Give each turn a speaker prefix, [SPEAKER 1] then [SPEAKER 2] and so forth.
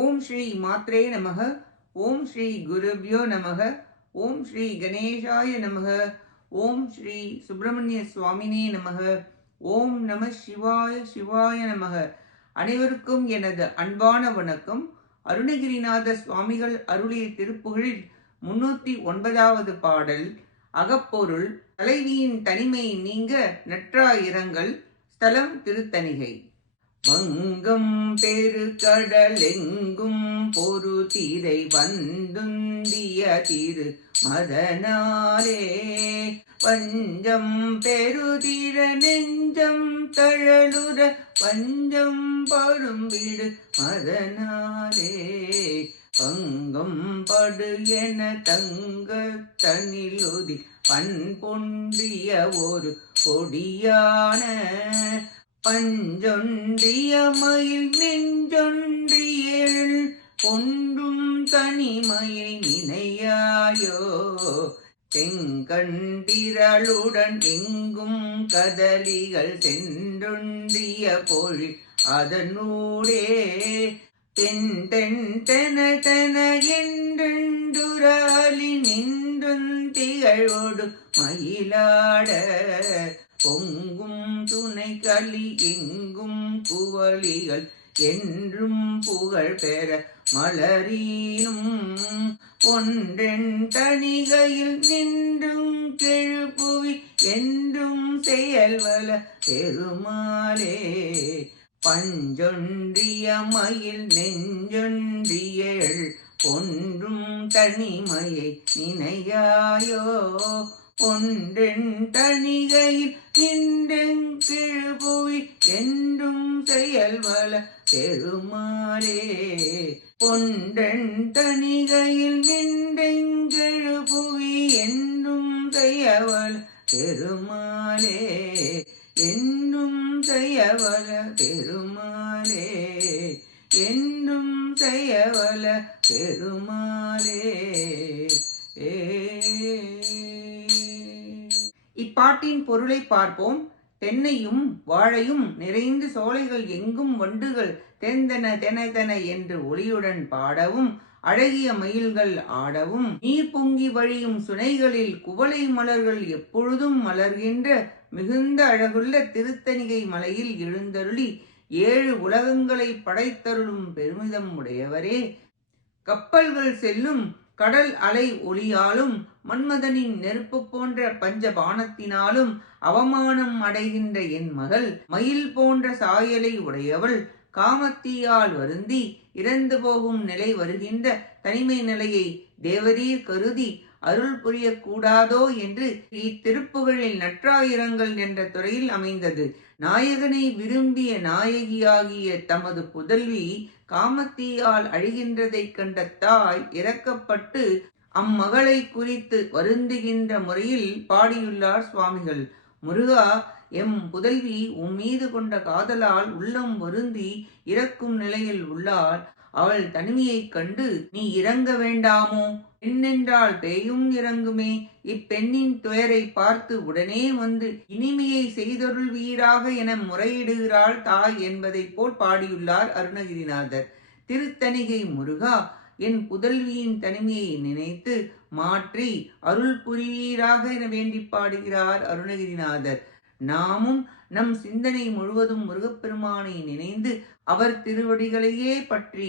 [SPEAKER 1] ஓம் ஸ்ரீ மாத்ரே நமக ஓம் ஸ்ரீ குருபியோ நமக ஓம் ஸ்ரீ கணேஷாய நமக ஓம் ஸ்ரீ சுப்பிரமணிய சுவாமினே நமக ஓம் நம சிவாய சிவாய நமக. அனைவருக்கும் எனது அன்பான வணக்கம். அருணகிரிநாத சுவாமிகள் அருளிய திருப்புகழில் முன்னூத்தி ஒன்பதாவது பாடல் அகப்பொருள் தலைவியின் தனிமை நீங்க நற்றாயிரங்கள் ஸ்தலம் திருத்தணிகை. வங்கம் பெருகடலெங்கும் பொரு தீரை வந்துந்திய திரு மதனாரே பஞ்சம் பெருதிர நெஞ்சம் தழலுற பஞ்சம் படும் வீடு மதனாரே பங்கம் படு என தங்க தனிலுதி பண் பொண்டிய ஒரு கொடியான பஞ்சொன்றிய மயில் நெஞ்சொன்றியல் ஒன்றும் தனிமையை நினையாயோ? செங்கண்டிரளுடன் எங்கும் கதலிகள் சென்றொன்றிய பொழி அதனூடே. தென் தென் தென தென என்றுராலி நின்றும் திகழோடு மயிலாட பொங்கும் துணை களி எங்கும் குவலிகள் என்றும் புகழ் பெற மலரீனும் ஒன்றென் தணிகையில் நின்றும் கெழுப்புவி என்றும் செயல்வல பெருமாளே. பஞ்சொன்றிய மயில் நெஞ்சொன்றியள் ஒன்றும் தனிமையை நினையாயோ? ஒன்றென் நின்றெங்கிழுபோய் என்றும் செயல்வல பெருமாளே ஒன்றென் தணிகையில் நின்றெங்கெழுபுவி என்றும் செயவல பெருமாளே என்றும் செயவல பெருமாளே என்றும் செயவல பெருமாளே இப்பாட்டின் பொருளை பார்ப்போம். தென்னையும் வாழையும் நிறைந்து சோலைகள் எங்கும் வண்டுகள் தெந்தன தெனதென என்று ஒளியுடன் பாடவும் அழகிய மயில்கள் ஆடவும். நீர் பொங்கி வழியும் சுனைகளில் குவளை மலர்கள் எப்பொழுதும் மலர்கின்ற மிகுந்த அழகுள்ள திருத்தணிகை மலையில் எழுந்தருளி ஏழு உலகங்களை படைத்தருளும் பெருமிதம் உடையவரே. கப்பல்கள் செல்லும் கடல் அலை ஒளியாலும் மன்மதனின் நெருப்பு போன்ற பஞ்சபானத்தினாலும் அவமானம் அடைகின்ற என் மகள் மயில் போன்ற சாயலை உடையவள் காமத்தீயால் வருந்தி இறந்து போகும் நிலை வருகின்ற தனிமை நிலையை தேவரீர் கருதி அருள் புரியக்கூடாதோ என்று இத்திருப்புகளில் நற்றாயிரங்கள் என்ற துறையில் அமைந்தது. நாயகனை விரும்பிய நாயகியாகிய தமது புதல்வி காமத்தீயால் அழிகின்றதைக் கண்ட தாய் இறக்கப்பட்டு அம்மகளை குறித்து வருந்துகின்ற முறையில் பாடியுள்ளார் சுவாமிகள். முருகா எம் புதல்வி உன் மீது கொண்ட காதலால் உள்ளம் வருந்தி இறக்கும் நிலையில் உள்ளாள் அவள் தனிமையைக் கண்டு நீ இறங்க வேண்டாமோ? பெண்ணென்றால் பேயும் இறங்குமே. இப்பெண்ணின் துயரை பார்த்து உடனே வந்து இனிமையை செய்தொருள்வீராக என முறையிடுகிறாள் தாய் என்பதைப் போல் பாடியுள்ளார் அருணகிரிநாதர். திருத்தணிகை முருகா என் புதல்வியின் தனிமையை நினைத்து மாற்றி அருள் புரிவீராக என வேண்டி பாடுகிறார் அருணகிரிநாதர். நாமும் நம் சிந்தனை முழுவதும் முருகப்பெருமானை நினைந்து அவர் திருவடிகளையே பற்றி